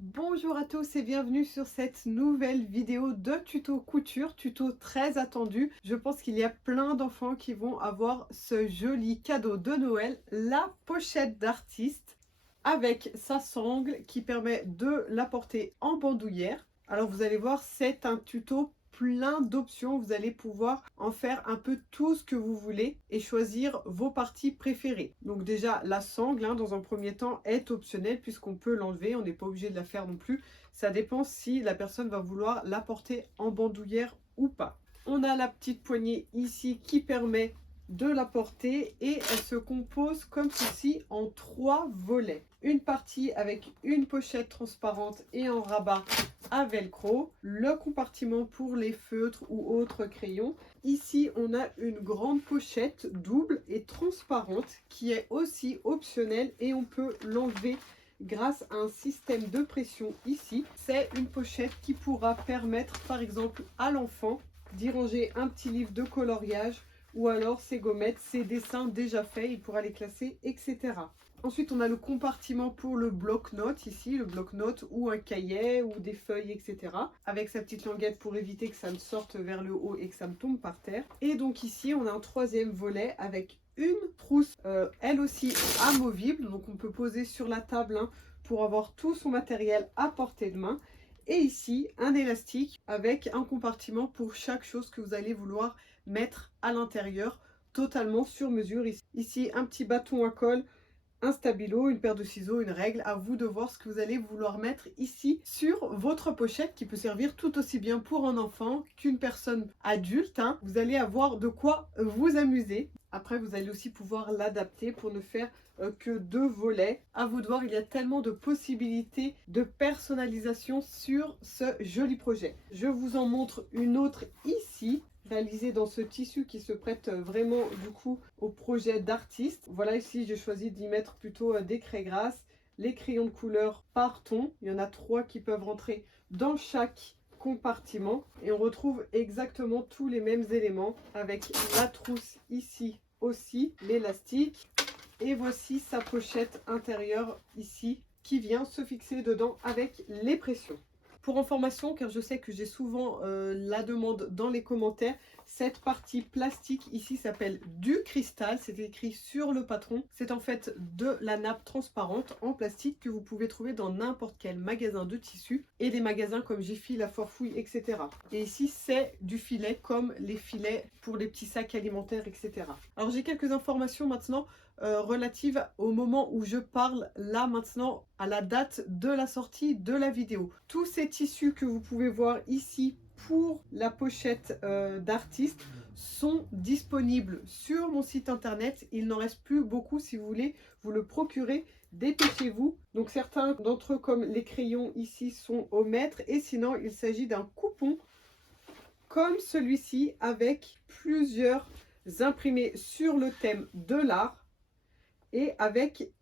Bonjour à tous et bienvenue sur cette nouvelle vidéo de tuto couture, tuto très attendu. Je pense qu'il y a plein d'enfants qui vont avoir ce joli cadeau de Noël, la pochette d'artiste avec sa sangle qui permet de la porter en bandoulière. Alors vous allez voir, c'est un tuto plein d'options. Vous allez pouvoir en faire un peu tout ce que vous voulez et choisir vos parties préférées. Donc déjà, la sangle, dans un premier temps, est optionnelle puisqu'on peut l'enlever. On n'est pas obligé de la faire non plus. Ça dépend si la personne va vouloir la porter en bandoulière ou pas. On a la petite poignée ici qui permet de la porter et elle se compose comme ceci en 3 volets. Une partie avec une pochette transparente et en rabat à velcro, le compartiment pour les feutres ou autres crayons. Ici, on a une grande pochette double et transparente qui est aussi optionnelle et on peut l'enlever grâce à un système de pression ici. C'est une pochette qui pourra permettre par exemple à l'enfant d'y ranger un petit livre de coloriage ou alors ses gommettes, ses dessins déjà faits, il pourra les classer, etc. Ensuite, on a le compartiment pour le bloc-notes ici, le bloc-notes ou un cahier ou des feuilles, etc. Avec sa petite languette pour éviter que ça me sorte vers le haut et que ça me tombe par terre. Et donc ici, on a un troisième volet avec une trousse, elle aussi amovible. Donc on peut poser sur la table pour avoir tout son matériel à portée de main. Et ici, un élastique avec un compartiment pour chaque chose que vous allez vouloir mettre à l'intérieur, totalement sur mesure. Ici, un petit bâton à colle, un stabilo, une paire de ciseaux, une règle. À vous de voir ce que vous allez vouloir mettre ici sur votre pochette qui peut servir tout aussi bien pour un enfant qu'une personne adulte. Vous allez avoir de quoi vous amuser. Après, vous allez aussi pouvoir l'adapter pour ne faire que 2 volets. À vous de voir, il y a tellement de possibilités de personnalisation sur ce joli projet. Je vous en montre une autre ici, réalisée dans ce tissu qui se prête vraiment du coup au projet d'artiste. Voilà, ici j'ai choisi d'y mettre plutôt des craies grasses, les crayons de couleur par ton. Il y en a 3 qui peuvent rentrer dans chaque compartiment et on retrouve exactement tous les mêmes éléments avec la trousse ici aussi, l'élastique, et voici sa pochette intérieure ici qui vient se fixer dedans avec les pressions. Pour information, car je sais que j'ai souvent la demande dans les commentaires, cette partie plastique ici s'appelle du cristal, c'est écrit sur le patron. C'est en fait de la nappe transparente en plastique que vous pouvez trouver dans n'importe quel magasin de tissus et des magasins comme Jiffy, La Forfouille, etc. Et ici c'est du filet comme les filets pour les petits sacs alimentaires, etc. Alors j'ai quelques informations maintenant relative au moment où je parle, là maintenant, à la date de la sortie de la vidéo. Tous ces tissus que vous pouvez voir ici pour la pochette d'artiste sont disponibles sur mon site internet. Il n'en reste plus beaucoup. Si vous voulez vous le procurer, dépêchez-vous. Donc certains d'entre eux comme les crayons ici sont au mètre et sinon il s'agit d'un coupon comme celui-ci avec plusieurs imprimés sur le thème de l'art et avec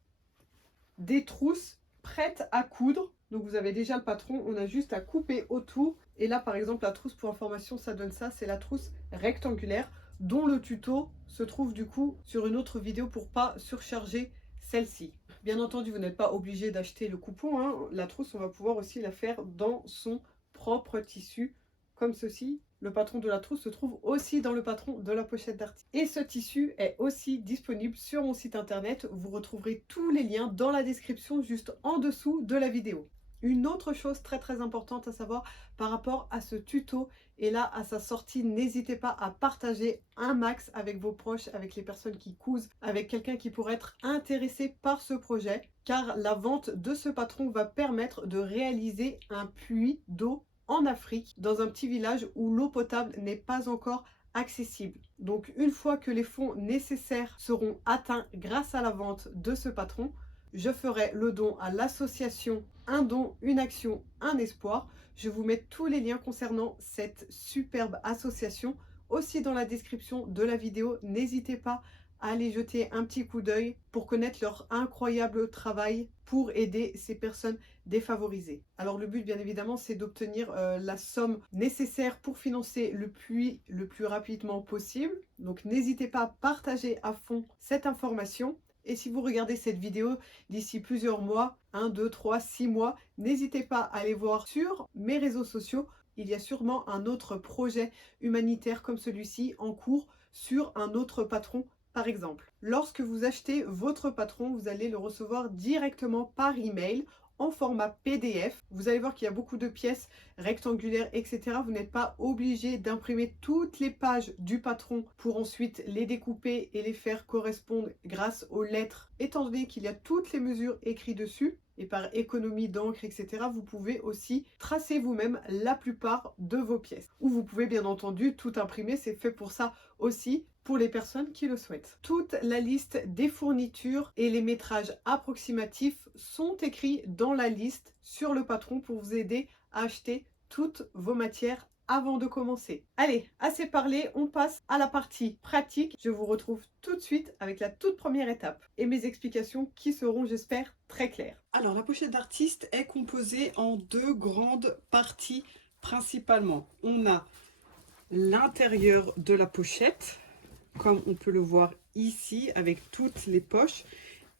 des trousses prêtes à coudre. Donc vous avez déjà le patron, on a juste à couper autour. Et là par exemple la trousse, pour information, ça donne ça, c'est la trousse rectangulaire dont le tuto se trouve du coup sur une autre vidéo pour pas surcharger celle-ci. Bien entendu, vous n'êtes pas obligé d'acheter le coupon, La trousse, on va pouvoir aussi la faire dans son propre tissu comme ceci. Le patron de la trousse se trouve aussi dans le patron de la pochette d'artiste. Et ce tissu est aussi disponible sur mon site internet. Vous retrouverez tous les liens dans la description juste en dessous de la vidéo. Une autre chose très importante à savoir par rapport à ce tuto et là à sa sortie, n'hésitez pas à partager un max avec vos proches, avec les personnes qui cousent, avec quelqu'un qui pourrait être intéressé par ce projet, car la vente de ce patron va permettre de réaliser un puits d'eau en Afrique, dans un petit village où l'eau potable n'est pas encore accessible. Donc une fois que les fonds nécessaires seront atteints grâce à la vente de ce patron, je ferai le don à l'association Un don, une action, un espoir. Je vous mets tous les liens concernant cette superbe association aussi dans la description de la vidéo. N'hésitez pas à aller jeter un petit coup d'œil pour connaître leur incroyable travail pour aider ces personnes défavorisées. Alors le but bien évidemment c'est d'obtenir la somme nécessaire pour financer le puits le plus rapidement possible. Donc n'hésitez pas à partager à fond cette information. Et si vous regardez cette vidéo d'ici plusieurs mois, 1, 2, 3, 6 mois, n'hésitez pas à aller voir sur mes réseaux sociaux. Il y a sûrement un autre projet humanitaire comme celui-ci en cours sur un autre patron, par exemple. Lorsque vous achetez votre patron, vous allez le recevoir directement par email en format PDF. Vous allez voir qu'il y a beaucoup de pièces rectangulaires, etc. Vous n'êtes pas obligé d'imprimer toutes les pages du patron pour ensuite les découper et les faire correspondre grâce aux lettres. Étant donné qu'il y a toutes les mesures écrites dessus, et par économie d'encre, etc., vous pouvez aussi tracer vous-même la plupart de vos pièces. Ou vous pouvez bien entendu tout imprimer, c'est fait pour ça aussi, pour les personnes qui le souhaitent. Toute la liste des fournitures et les métrages approximatifs sont écrits dans la liste sur le patron pour vous aider à acheter toutes vos matières avant de commencer. Allez, assez parlé, on passe à la partie pratique. Je vous retrouve tout de suite avec la toute première étape et mes explications qui seront, j'espère, très claires. Alors, la pochette d'artiste est composée en deux grandes parties principalement. On a l'intérieur de la pochette, comme on peut le voir ici avec toutes les poches,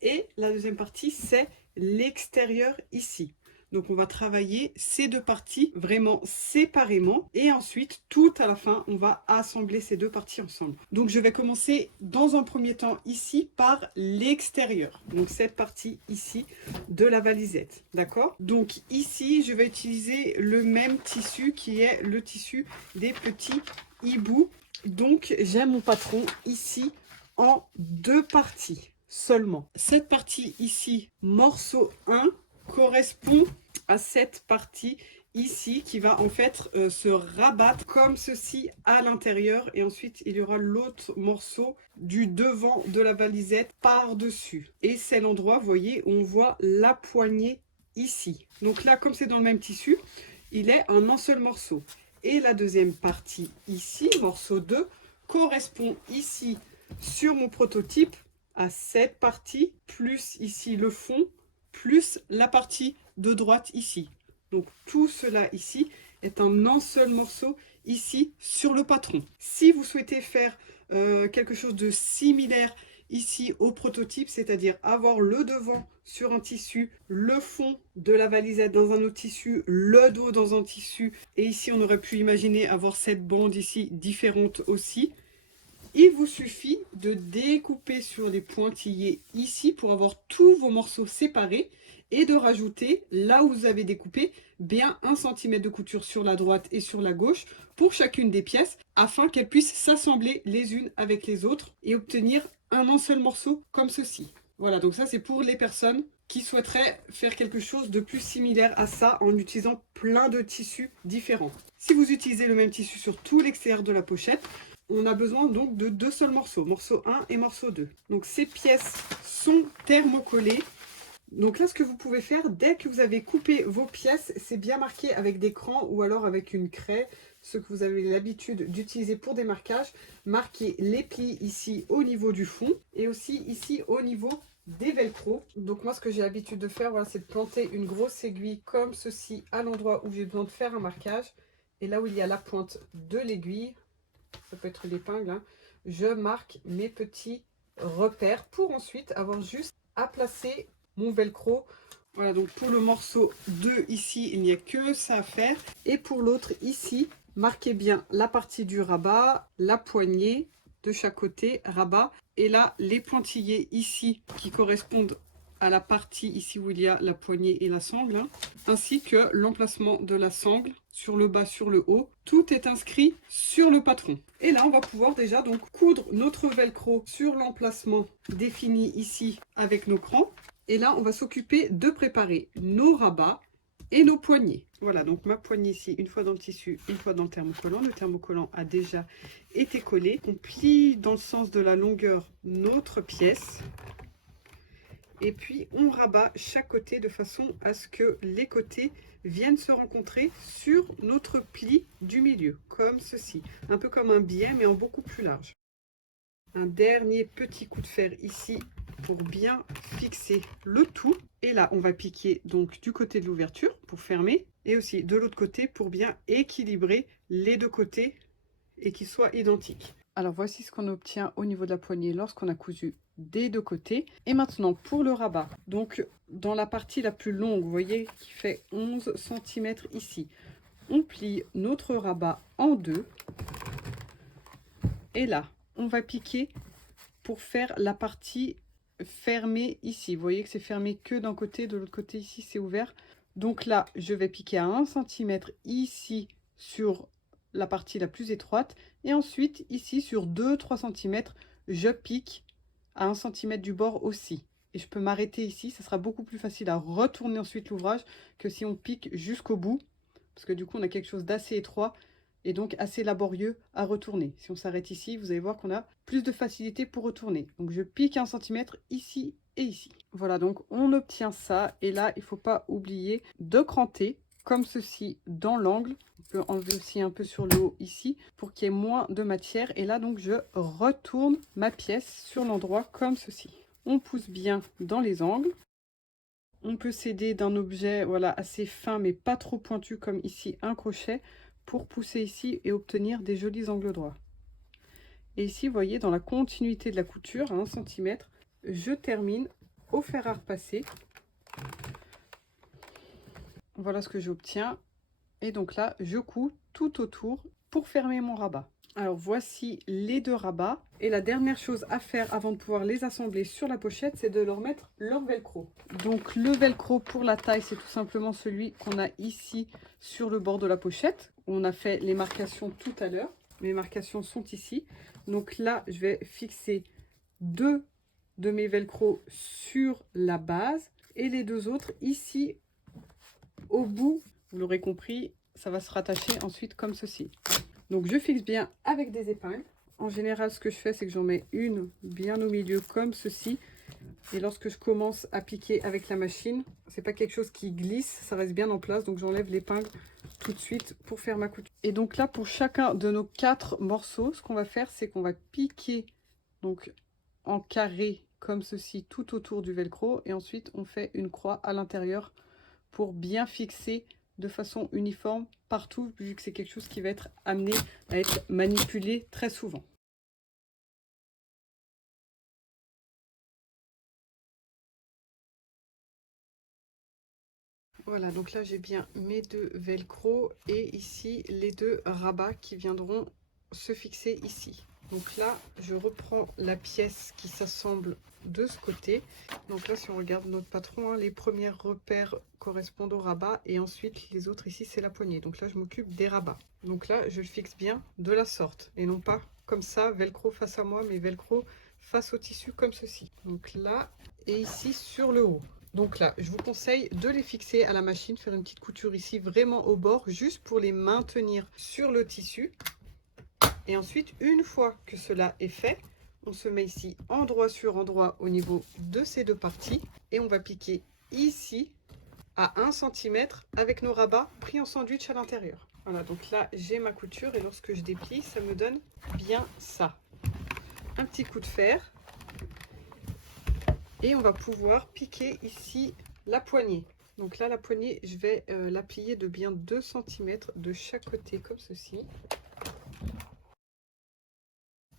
et la deuxième partie c'est l'extérieur ici. Donc on va travailler ces deux parties vraiment séparément et ensuite tout à la fin on va assembler ces deux parties ensemble. Donc je vais commencer dans un premier temps ici par l'extérieur, donc cette partie ici de la valisette, d'accord? Donc ici je vais utiliser le même tissu qui est le tissu des petits hiboux. Donc j'ai mon patron ici en deux parties seulement. Cette partie ici, morceau 1, correspond à cette partie ici qui va en fait se rabattre comme ceci à l'intérieur, et ensuite il y aura l'autre morceau du devant de la valisette par-dessus. Et c'est l'endroit, vous voyez, où on voit la poignée ici. Donc là, comme c'est dans le même tissu, il est en un seul morceau. Et la deuxième partie ici, morceau 2, correspond ici sur mon prototype à cette partie, plus ici le fond, plus la partie de droite ici. Donc tout cela ici est un seul morceau ici sur le patron. Si vous souhaitez faire quelque chose de similaire ici au prototype, c'est-à-dire avoir le devant sur un tissu, le fond de la valisette dans un autre tissu, le dos dans un tissu, et ici on aurait pu imaginer avoir cette bande ici différente aussi. Il vous suffit de découper sur les pointillés ici pour avoir tous vos morceaux séparés et de rajouter, là où vous avez découpé, bien 1 cm de couture sur la droite et sur la gauche pour chacune des pièces afin qu'elles puissent s'assembler les unes avec les autres et obtenir un seul morceau comme ceci. Voilà, donc ça c'est pour les personnes qui souhaiteraient faire quelque chose de plus similaire à ça en utilisant plein de tissus différents. Si vous utilisez le même tissu sur tout l'extérieur de la pochette, on a besoin donc de deux seuls morceaux, morceau 1 et morceau 2. Donc ces pièces sont thermocollées. Donc là, ce que vous pouvez faire, dès que vous avez coupé vos pièces, c'est bien marqué avec des crans ou alors avec une craie, ce que vous avez l'habitude d'utiliser pour des marquages. Marquez les plis ici au niveau du fond et aussi ici au niveau des velcro. Donc moi, ce que j'ai l'habitude de faire, voilà, c'est de planter une grosse aiguille comme ceci à l'endroit où j'ai besoin de faire un marquage. Et là où il y a la pointe de l'aiguille, ça peut être l'épingle, hein, je marque mes petits repères pour ensuite avoir juste à placer mon velcro. Voilà, donc pour le morceau 2 ici, il n'y a que ça à faire. Et pour l'autre ici, marquez bien la partie du rabat, la poignée de chaque côté, rabat. Et là, les pointillés ici qui correspondent à la partie ici où il y a la poignée et la sangle, hein, ainsi que l'emplacement de la sangle sur le bas, sur le haut. Tout est inscrit sur le patron. Et là, on va pouvoir déjà donc coudre notre velcro sur l'emplacement défini ici avec nos crans. Et là, on va s'occuper de préparer nos rabats et nos poignées. Voilà, donc ma poignée ici, une fois dans le tissu, une fois dans le thermocollant. Le thermocollant a déjà été collé. On plie dans le sens de la longueur notre pièce. Et puis on rabat chaque côté de façon à ce que les côtés viennent se rencontrer sur notre pli du milieu, comme ceci. Un peu comme un biais, mais en beaucoup plus large. Un dernier petit coup de fer ici pour bien fixer le tout. Et là, on va piquer donc du côté de l'ouverture pour fermer, et aussi de l'autre côté pour bien équilibrer les deux côtés et qu'ils soient identiques. Alors voici ce qu'on obtient au niveau de la poignée lorsqu'on a cousu des deux côtés. Et maintenant pour le rabat, donc dans la partie la plus longue, vous voyez, qui fait 11 cm ici, on plie notre rabat en deux. Et là, on va piquer pour faire la partie fermée ici. Vous voyez que c'est fermé que d'un côté, de l'autre côté ici c'est ouvert. Donc là, je vais piquer à 1 cm ici sur la partie la plus étroite. Et ensuite, ici sur 2-3 cm, je pique à 1 cm du bord aussi. Et je peux m'arrêter ici, ça sera beaucoup plus facile à retourner ensuite l'ouvrage que si on pique jusqu'au bout. Parce que du coup, on a quelque chose d'assez étroit et donc assez laborieux à retourner. Si on s'arrête ici, vous allez voir qu'on a plus de facilité pour retourner. Donc je pique 1 cm ici et ici. Voilà, donc on obtient ça. Et là, il ne faut pas oublier de cranter comme ceci dans l'angle. On peut enlever aussi un peu sur le haut ici pour qu'il y ait moins de matière. Et là, donc, je retourne ma pièce sur l'endroit comme ceci. On pousse bien dans les angles. On peut s'aider d'un objet, voilà, assez fin mais pas trop pointu comme ici un crochet pour pousser ici et obtenir des jolis angles droits. Et ici, vous voyez, dans la continuité de la couture, à 1 cm, je termine au fer à repasser. Voilà ce que j'obtiens. Et donc là, je couds tout autour pour fermer mon rabat. Alors voici les deux rabats. Et la dernière chose à faire avant de pouvoir les assembler sur la pochette, c'est de leur mettre leur velcro. Donc le velcro pour la taille, c'est tout simplement celui qu'on a ici sur le bord de la pochette. On a fait les marcations tout à l'heure. Mes marcations sont ici. Donc là, je vais fixer 2 de mes velcro sur la base et les 2 autres ici au bout. Vous l'aurez compris, ça va se rattacher ensuite comme ceci. Donc je fixe bien avec des épingles. En général, ce que je fais, c'est que j'en mets une bien au milieu comme ceci. Et lorsque je commence à piquer avec la machine, c'est pas quelque chose qui glisse, ça reste bien en place. Donc j'enlève l'épingle tout de suite pour faire ma couture. Et donc là, pour chacun de nos 4 morceaux, ce qu'on va faire, c'est qu'on va piquer donc en carré comme ceci tout autour du velcro. Et ensuite, on fait une croix à l'intérieur pour bien fixer de façon uniforme partout, vu que c'est quelque chose qui va être amené à être manipulé très souvent. Voilà, donc là j'ai bien mes 2 velcro et ici les 2 rabats qui viendront se fixer ici. Donc là je reprends la pièce qui s'assemble de ce côté. Donc là si on regarde notre patron, hein, les premiers repères correspondent au rabat et ensuite les autres ici c'est la poignée. Donc là je m'occupe des rabats. Donc là je le fixe bien de la sorte et non pas comme ça, velcro face à moi, mais velcro face au tissu comme ceci. Donc là et ici sur le haut. Donc là, je vous conseille de les fixer à la machine, faire une petite couture ici vraiment au bord, juste pour les maintenir sur le tissu. Et ensuite, une fois que cela est fait, on se met ici endroit sur endroit au niveau de ces 2 parties. Et on va piquer ici à 1 cm avec nos rabats pris en sandwich à l'intérieur. Voilà, donc là, j'ai ma couture et lorsque je déplie, ça me donne bien ça. Un petit coup de fer. Et on va pouvoir piquer ici la poignée. Donc là, la poignée, je vais la plier de bien 2 cm de chaque côté, comme ceci.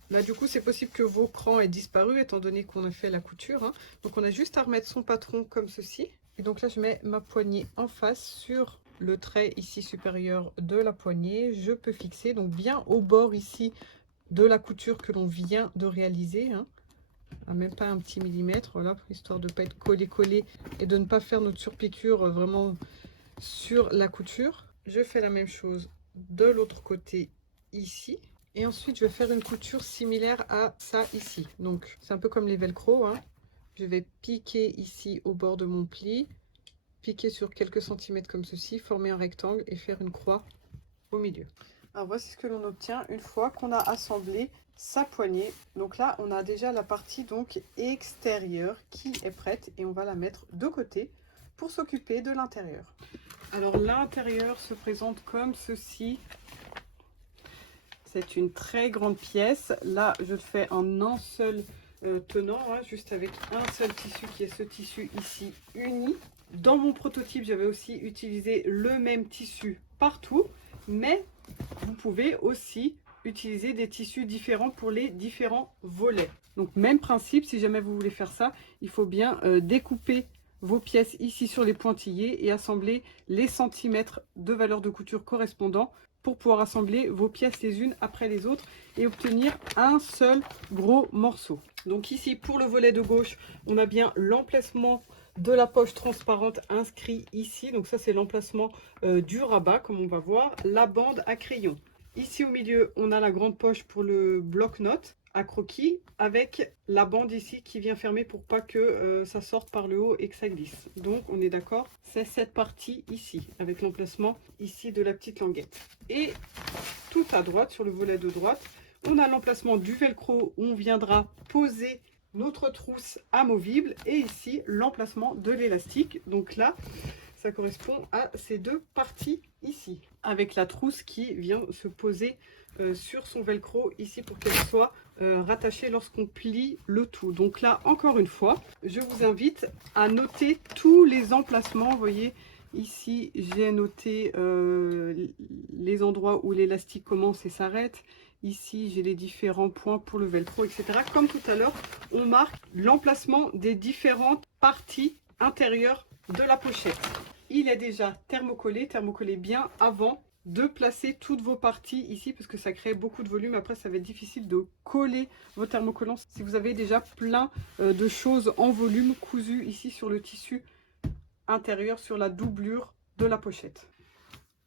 Là, du coup, c'est possible que vos crans aient disparu, étant donné qu'on a fait la couture. Hein. Donc, on a juste à remettre son patron comme ceci. Et donc là, je mets ma poignée en face sur le trait ici supérieur de la poignée. Je peux fixer, donc bien au bord ici de la couture que l'on vient de réaliser. Hein. Même pas un petit millimètre, voilà, histoire de ne pas être collé et de ne pas faire notre surpiqûre vraiment sur la couture. Je fais la même chose de l'autre côté ici. Et ensuite, je vais faire une couture similaire à ça ici. Donc, c'est un peu comme les velcro. Hein. Je vais piquer ici au bord de mon pli, piquer sur quelques centimètres comme ceci, former un rectangle et faire une croix au milieu. Alors voici ce que l'on obtient une fois qu'on a assemblé sa poignée. Donc là, on a déjà la partie donc extérieure qui est prête et on va la mettre de côté pour s'occuper de l'intérieur. Alors l'intérieur se présente comme ceci. C'est une très grande pièce. Là, je fais en un seul tenant, hein, juste avec un seul tissu qui est ce tissu ici uni. Dans mon prototype, j'avais aussi utilisé le même tissu partout, mais vous pouvez aussi utiliser des tissus différents pour les différents volets. Donc même principe, si jamais vous voulez faire ça, il faut bien découper vos pièces ici sur les pointillés et assembler les centimètres de valeur de couture correspondants pour pouvoir assembler vos pièces les unes après les autres et obtenir un seul gros morceau. Donc ici, pour le volet de gauche, on a bien l'emplacement de la poche transparente inscrit ici. Donc ça, c'est l'emplacement du rabat, comme on va voir. La bande à crayon. Ici au milieu, on a la grande poche pour le bloc-notes à croquis avec la bande ici qui vient fermer pour pas que ça sorte par le haut et que ça glisse. Donc on est d'accord, c'est cette partie ici avec l'emplacement ici de la petite languette. Et tout à droite, sur le volet de droite, on a l'emplacement du velcro où on viendra poser notre trousse amovible et ici l'emplacement de l'élastique. Donc là, ça correspond à ces deux parties ici, avec la trousse qui vient se poser sur son velcro ici pour qu'elle soit rattachée lorsqu'on plie le tout. Donc là, encore une fois, je vous invite à noter tous les emplacements. Vous voyez, ici, j'ai noté les endroits où l'élastique commence et s'arrête. Ici, j'ai les différents points pour le velcro, etc. Comme tout à l'heure, on marque l'emplacement des différentes parties intérieures de la pochette. Il est déjà thermocollé bien avant de placer toutes vos parties ici parce que ça crée beaucoup de volume. Après, ça va être difficile de coller vos thermocollants si vous avez déjà plein de choses en volume cousues ici sur le tissu intérieur, sur la doublure de la pochette.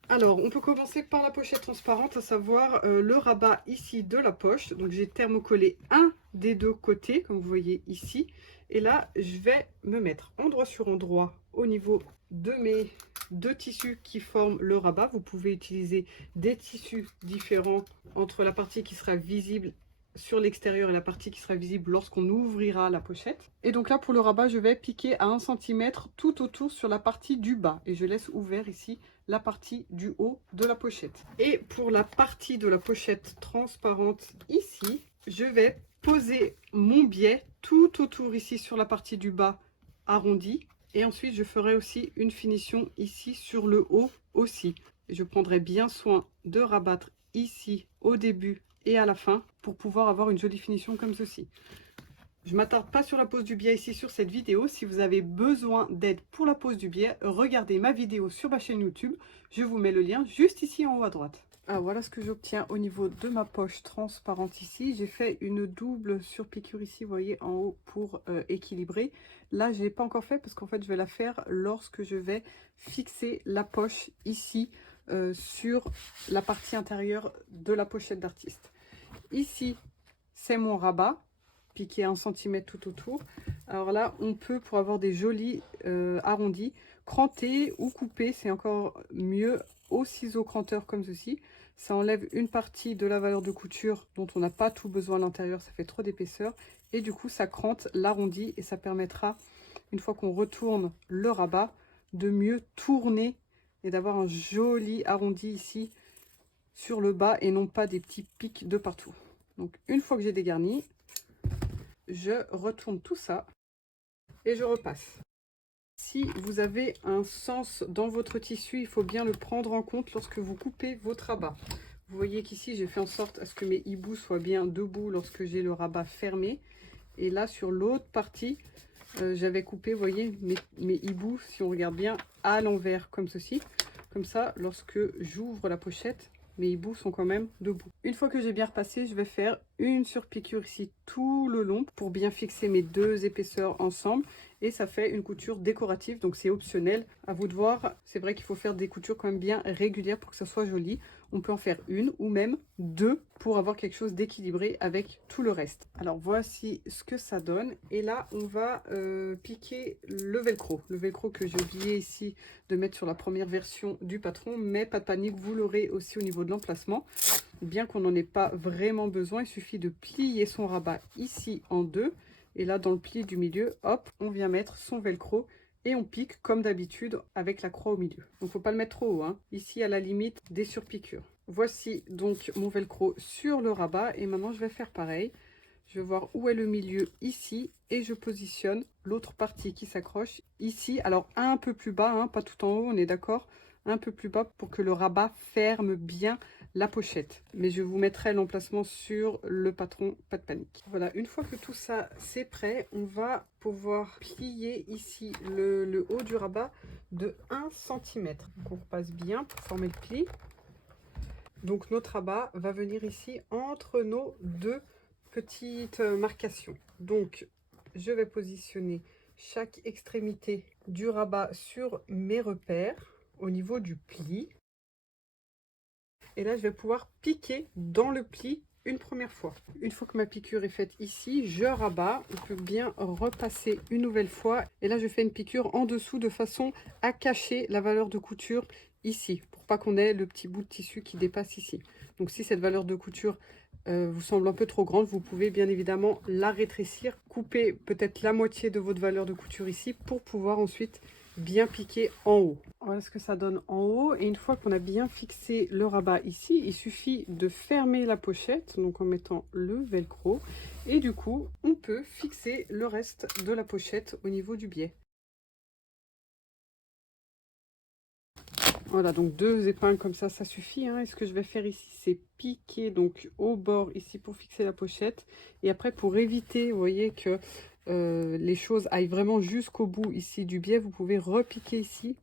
Alors, on peut commencer par la pochette transparente, à savoir le rabat ici de la poche. Donc, j'ai thermocollé un des deux côtés, comme vous voyez ici. Et là, je vais me mettre endroit sur endroit au niveau de mes deux tissus qui forment le rabat. Vous pouvez utiliser des tissus différents entre la partie qui sera visible sur l'extérieur et la partie qui sera visible lorsqu'on ouvrira la pochette. Et donc là, pour le rabat, je vais piquer à 1 cm tout autour sur la partie du bas. Et je laisse ouvert ici la partie du haut de la pochette. Et pour la partie de la pochette transparente ici, je vais poser mon biais tout autour ici sur la partie du bas arrondi. Et ensuite, je ferai aussi une finition ici sur le haut aussi. Et je prendrai bien soin de rabattre ici au début et à la fin pour pouvoir avoir une jolie finition comme ceci. Je ne m'attarde pas sur la pose du biais ici sur cette vidéo. Si vous avez besoin d'aide pour la pose du biais, regardez ma vidéo sur ma chaîne YouTube. Je vous mets le lien juste ici en haut à droite. Ah, voilà ce que j'obtiens au niveau de ma poche transparente ici. J'ai fait une double surpiqûre ici, vous voyez, en haut pour équilibrer. Là, je n'ai pas encore fait parce qu'en fait, je vais la faire lorsque je vais fixer la poche ici sur la partie intérieure de la pochette d'artiste. Ici, c'est mon rabat, piqué 1 cm tout autour. Alors là, on peut, pour avoir des jolis arrondis, cranter ou couper, c'est encore mieux au ciseau cranteur comme ceci. Ça enlève une partie de la valeur de couture dont on n'a pas tout besoin à l'intérieur, ça fait trop d'épaisseur. Et du coup, ça crante l'arrondi et ça permettra, une fois qu'on retourne le rabat, de mieux tourner et d'avoir un joli arrondi ici sur le bas et non pas des petits pics de partout. Donc une fois que j'ai dégarni, je retourne tout ça et je repasse. Si vous avez un sens dans votre tissu, il faut bien le prendre en compte lorsque vous coupez votre rabat. Vous voyez qu'ici, j'ai fait en sorte à ce que mes hiboux soient bien debout lorsque j'ai le rabat fermé. Et là, sur l'autre partie, j'avais coupé, vous voyez, mes hiboux, si on regarde bien, à l'envers, comme ceci. Comme ça, lorsque j'ouvre la pochette, mes hiboux sont quand même debout. Une fois que j'ai bien repassé, je vais faire une surpiqûre ici tout le long pour bien fixer mes deux épaisseurs ensemble. Et ça fait une couture décorative, donc c'est optionnel. À vous de voir. C'est vrai qu'il faut faire des coutures quand même bien régulières pour que ça soit joli. On peut en faire une ou même deux pour avoir quelque chose d'équilibré avec tout le reste. Alors voici ce que ça donne. Et là, on va piquer le velcro. Le velcro que j'ai oublié ici de mettre sur la première version du patron. Mais pas de panique, vous l'aurez aussi au niveau de l'emplacement. Bien qu'on n'en ait pas vraiment besoin, il suffit de plier son rabat ici en deux. Et là, dans le pli du milieu, hop, on vient mettre son velcro et on pique comme d'habitude avec la croix au milieu. Donc, il ne faut pas le mettre trop haut, hein. Ici, à la limite des surpiqûres. Voici donc mon velcro sur le rabat. Et maintenant, je vais faire pareil. Je vais voir où est le milieu ici et je positionne l'autre partie qui s'accroche ici. Alors, un peu plus bas, hein, pas tout en haut, on est d'accord. Un peu plus bas pour que le rabat ferme bien la pochette. Mais je vous mettrai l'emplacement sur le patron, pas de panique. Voilà, une fois que tout ça c'est prêt, on va pouvoir plier ici le haut du rabat de 1 cm. Donc on repasse bien pour former le pli. Donc notre rabat va venir ici entre nos deux petites marcations. Donc je vais positionner chaque extrémité du rabat sur mes repères au niveau du pli. Et là, je vais pouvoir piquer dans le pli une première fois. Une fois que ma piqûre est faite ici, je rabats. On peut bien repasser une nouvelle fois. Et là, je fais une piqûre en dessous de façon à cacher la valeur de couture ici, pour pas qu'on ait le petit bout de tissu qui dépasse ici. Donc si cette valeur de couture vous semble un peu trop grande, vous pouvez bien évidemment la rétrécir, couper peut-être la moitié de votre valeur de couture ici pour pouvoir ensuite bien piquer en haut. Voilà ce que ça donne en haut. Et une fois qu'on a bien fixé le rabat ici, il suffit de fermer la pochette, donc en mettant le velcro. Et du coup, on peut fixer le reste de la pochette au niveau du biais. Voilà, donc 2 épingles comme ça suffit, hein. Et ce que je vais faire ici, c'est piquer donc au bord ici pour fixer la pochette. Et après, pour éviter, vous voyez, que les choses aillent vraiment jusqu'au bout ici du biais, vous pouvez repiquer ici.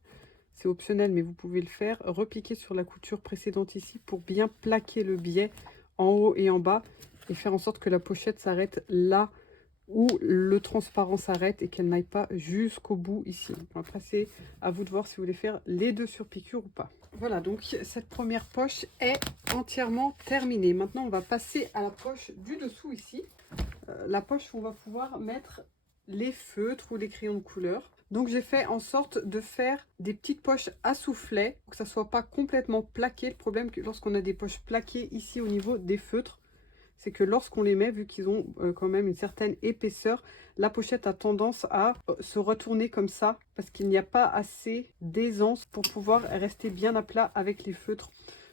C'est optionnel, mais vous pouvez le faire. Repiquer sur la couture précédente ici pour bien plaquer le biais en haut et en bas. Et faire en sorte que la pochette s'arrête là où le transparent s'arrête et qu'elle n'aille pas jusqu'au bout ici. Après, c'est à vous de voir si vous voulez faire les deux sur piqûre ou pas. Voilà, donc cette première poche est entièrement terminée. Maintenant, on va passer à la poche du dessous ici. La poche où on va pouvoir mettre les feutres ou les crayons de couleur. Donc j'ai fait en sorte de faire des petites poches à soufflet pour que ça soit pas complètement plaqué. Le problème que lorsqu'on a des poches plaquées ici au niveau des feutres, c'est que lorsqu'on les met, vu qu'ils ont quand même une certaine épaisseur, la pochette a tendance à se retourner comme ça parce qu'il n'y a pas assez d'aisance pour pouvoir rester bien à plat avec les feutres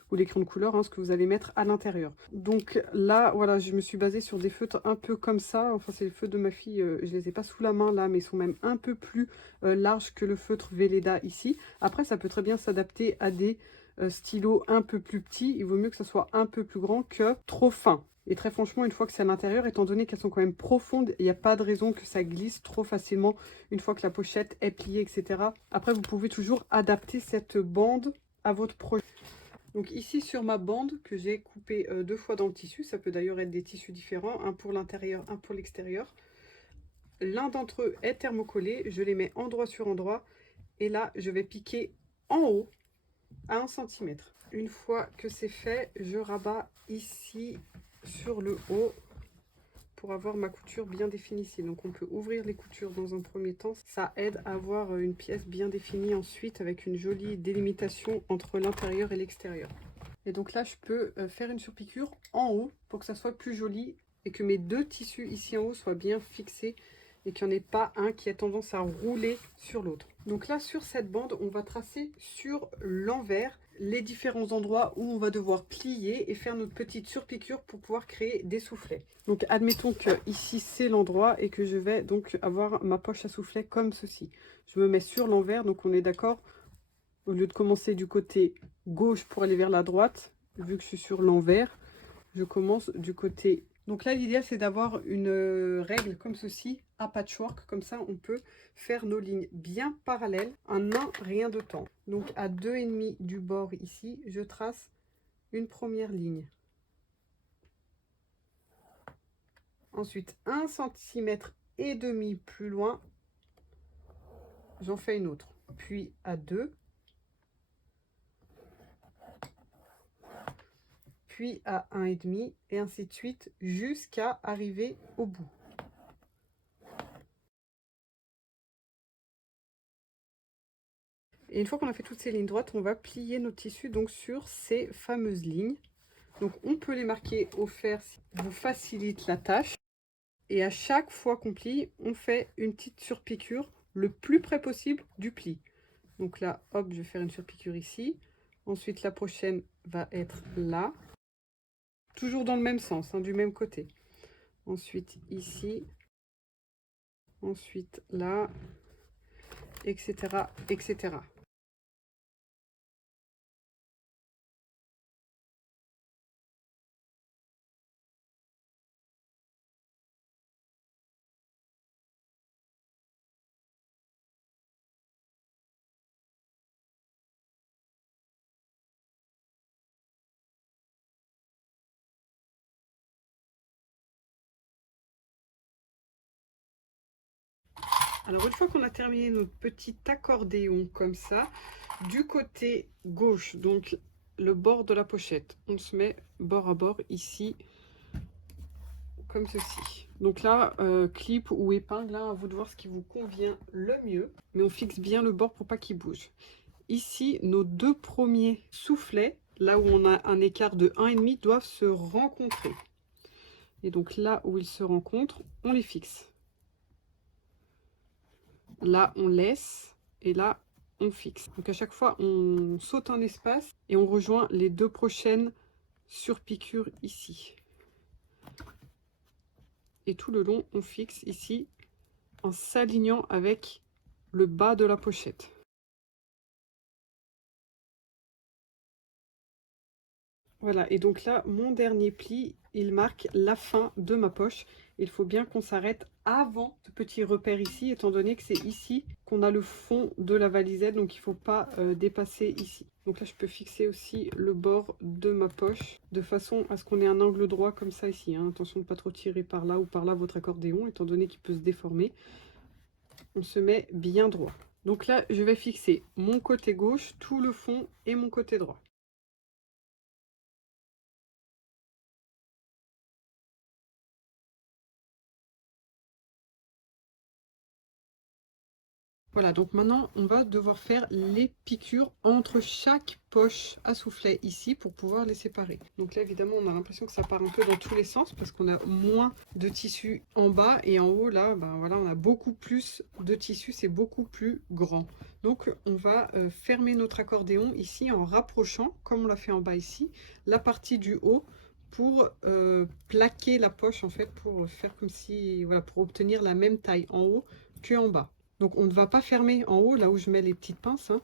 ou les crayons de couleur, hein, ce que vous allez mettre à l'intérieur. Donc là, voilà, je me suis basée sur des feutres un peu comme ça. Enfin, c'est les feutres de ma fille, je les ai pas sous la main là, mais ils sont même un peu plus larges que le feutre Velleda ici. Après, ça peut très bien s'adapter à des stylos un peu plus petits. Il vaut mieux que ça soit un peu plus grand que trop fin. Et très franchement, une fois que c'est à l'intérieur, étant donné qu'elles sont quand même profondes, il n'y a pas de raison que ça glisse trop facilement une fois que la pochette est pliée, etc. Après, vous pouvez toujours adapter cette bande à votre projet. Donc ici sur ma bande que j'ai coupée 2 fois dans le tissu, ça peut d'ailleurs être des tissus différents, un pour l'intérieur, un pour l'extérieur. L'un d'entre eux est thermocollé, je les mets endroit sur endroit et là je vais piquer en haut à 1 cm. Une fois que c'est fait, je rabats ici sur le haut pour avoir ma couture bien définie ici. Donc on peut ouvrir les coutures dans un premier temps, ça aide à avoir une pièce bien définie ensuite avec une jolie délimitation entre l'intérieur et l'extérieur. Et donc là je peux faire une surpiqûre en haut pour que ça soit plus joli et que mes deux tissus ici en haut soient bien fixés et qu'il n'y en ait pas un qui a tendance à rouler sur l'autre. Donc là sur cette bande on va tracer sur l'envers les différents endroits où on va devoir plier et faire notre petite surpiqûre pour pouvoir créer des soufflets. Donc admettons que ici c'est l'endroit et que je vais donc avoir ma poche à soufflet comme ceci. Je me mets sur l'envers, donc on est d'accord, au lieu de commencer du côté gauche pour aller vers la droite, vu que je suis sur l'envers, je commence du côté. Donc là l'idéal c'est d'avoir une règle comme ceci à patchwork, comme ça on peut faire nos lignes bien parallèles en un rien de temps. Donc à 2,5 du bord ici, je trace une première ligne. Ensuite 1,5 cm plus loin, j'en fais une autre. Puis à 2, puis à 1,5 et ainsi de suite jusqu'à arriver au bout. Et une fois qu'on a fait toutes ces lignes droites, on va plier nos tissus donc sur ces fameuses lignes. Donc on peut les marquer au fer si ça vous facilite la tâche. Et à chaque fois qu'on plie, on fait une petite surpiqûre le plus près possible du pli. Donc là, hop, je vais faire une surpiqûre ici. Ensuite, la prochaine va être là. Toujours dans le même sens, hein, du même côté. Ensuite, ici. Ensuite, là, etc., etc. Alors une fois qu'on a terminé notre petit accordéon comme ça, du côté gauche, donc le bord de la pochette, on se met bord à bord ici, comme ceci. Donc là, clip ou épingle, hein, à vous de voir ce qui vous convient le mieux. Mais on fixe bien le bord pour pas qu'il bouge. Ici, nos deux premiers soufflets, là où on a un écart de 1,5, doivent se rencontrer. Et donc là où ils se rencontrent, on les fixe. Là, on laisse et là, on fixe. Donc à chaque fois, on saute un espace et on rejoint les deux prochaines surpiqûres ici. Et tout le long, on fixe ici en s'alignant avec le bas de la pochette. Voilà, et donc là, mon dernier pli, il marque la fin de ma poche. Il faut bien qu'on s'arrête avant ce petit repère ici, étant donné que c'est ici qu'on a le fond de la valisette, donc il ne faut pas dépasser ici. Donc là, je peux fixer aussi le bord de ma poche, de façon à ce qu'on ait un angle droit comme ça ici. Hein. Attention de ne pas trop tirer par là ou par là votre accordéon, étant donné qu'il peut se déformer. On se met bien droit. Donc là, je vais fixer mon côté gauche, tout le fond et mon côté droit. Voilà, donc maintenant, on va devoir faire les piqûres entre chaque poche à soufflet ici pour pouvoir les séparer. Donc là, évidemment, on a l'impression que ça part un peu dans tous les sens parce qu'on a moins de tissu en bas et en haut, là, ben voilà, on a beaucoup plus de tissu, c'est beaucoup plus grand. Donc, on va fermer notre accordéon ici en rapprochant, comme on l'a fait en bas ici, la partie du haut pour plaquer la poche, en fait, pour faire comme si, voilà, pour obtenir la même taille en haut qu'en bas. Donc on ne va pas fermer en haut, là où je mets les petites pinces. Hein.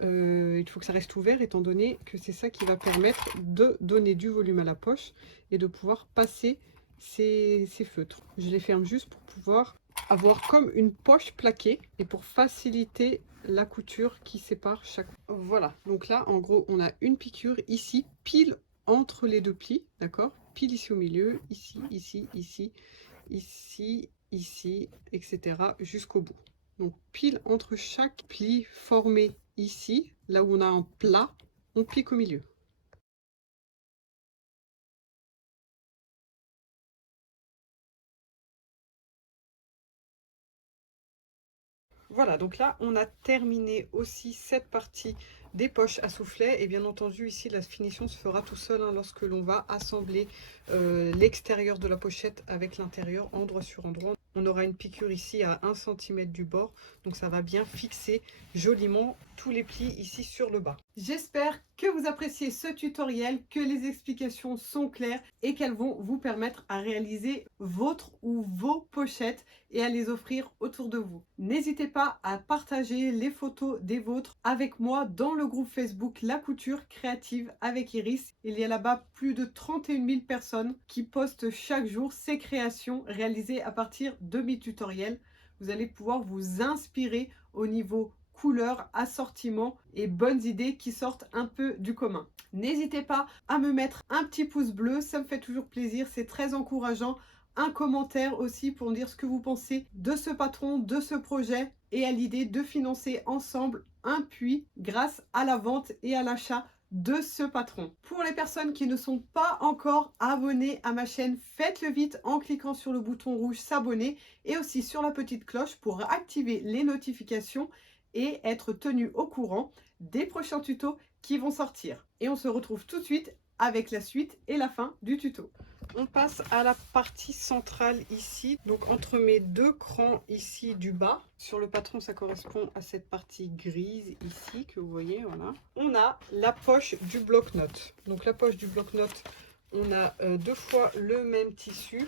Il faut que ça reste ouvert, étant donné que c'est ça qui va permettre de donner du volume à la poche et de pouvoir passer ces feutres. Je les ferme juste pour pouvoir avoir comme une poche plaquée et pour faciliter la couture qui sépare chaque. Voilà, donc là, en gros, on a une piqûre ici, pile entre les deux plis, d'accord? Pile ici au milieu, ici, ici, ici, ici, ici, etc. jusqu'au bout. Donc pile entre chaque pli formé ici, là où on a un plat, on pique au milieu. Voilà, donc là, on a terminé aussi cette partie des poches à soufflet. Et bien entendu, ici, la finition se fera tout seul hein, lorsque l'on va assembler l'extérieur de la pochette avec l'intérieur, endroit sur endroit. On aura une piqûre ici à 1 cm du bord, donc ça va bien fixer joliment tous les plis ici sur le bas. J'espère que vous appréciez ce tutoriel, que les explications sont claires et qu'elles vont vous permettre à réaliser votre ou vos pochettes et à les offrir autour de vous. N'hésitez pas à partager les photos des vôtres avec moi dans le groupe Facebook La Couture Créative avec Iris. Il y a là-bas plus de 31 000 personnes qui postent chaque jour ces créations réalisées à partir de mes tutoriels. Vous allez pouvoir vous inspirer au niveau couleurs, assortiments et bonnes idées qui sortent un peu du commun. N'hésitez pas à me mettre un petit pouce bleu, ça me fait toujours plaisir, c'est très encourageant. Un commentaire aussi pour me dire ce que vous pensez de ce patron, de ce projet et à l'idée de financer ensemble un puits grâce à la vente et à l'achat de ce patron. Pour les personnes qui ne sont pas encore abonnées à ma chaîne, faites-le vite en cliquant sur le bouton rouge s'abonner et aussi sur la petite cloche pour activer les notifications et être tenu au courant des prochains tutos qui vont sortir. Et on se retrouve tout de suite avec la suite et la fin du tuto. On passe à la partie centrale ici, donc entre mes deux crans ici du bas. Sur le patron, ça correspond à cette partie grise ici que vous voyez, voilà. On a la poche du bloc-notes. Donc la poche du bloc-notes, on a deux fois le même tissu.